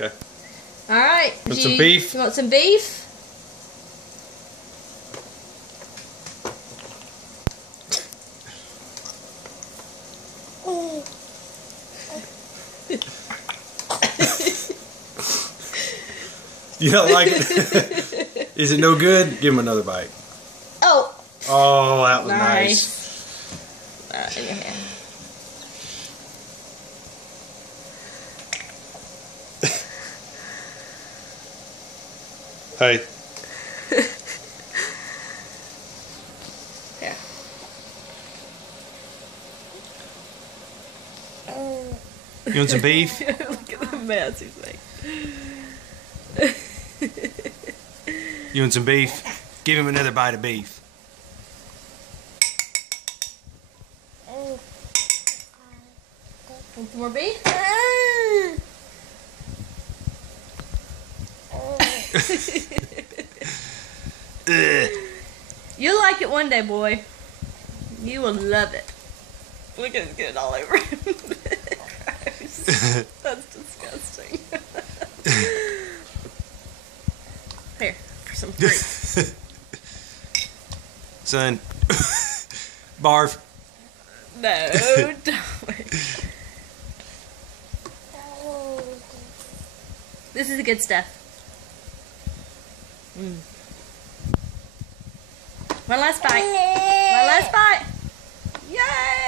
Okay. All right. Want some beef? You want some beef? You don't like it? Is it no good? Give him another bite. Oh. Oh, that was nice. All right, in your hand. Hey. Here. You want some beef? Look at the mess he's making. You want some beef? Give him another bite of beef. Want some more beef? You'll like it one day, boy. You will love it. Look at it getting all over him. That's disgusting. Here, for some fruit. Son. Barf. No, don't. This is the good stuff. One last bite. One last bite. Yay!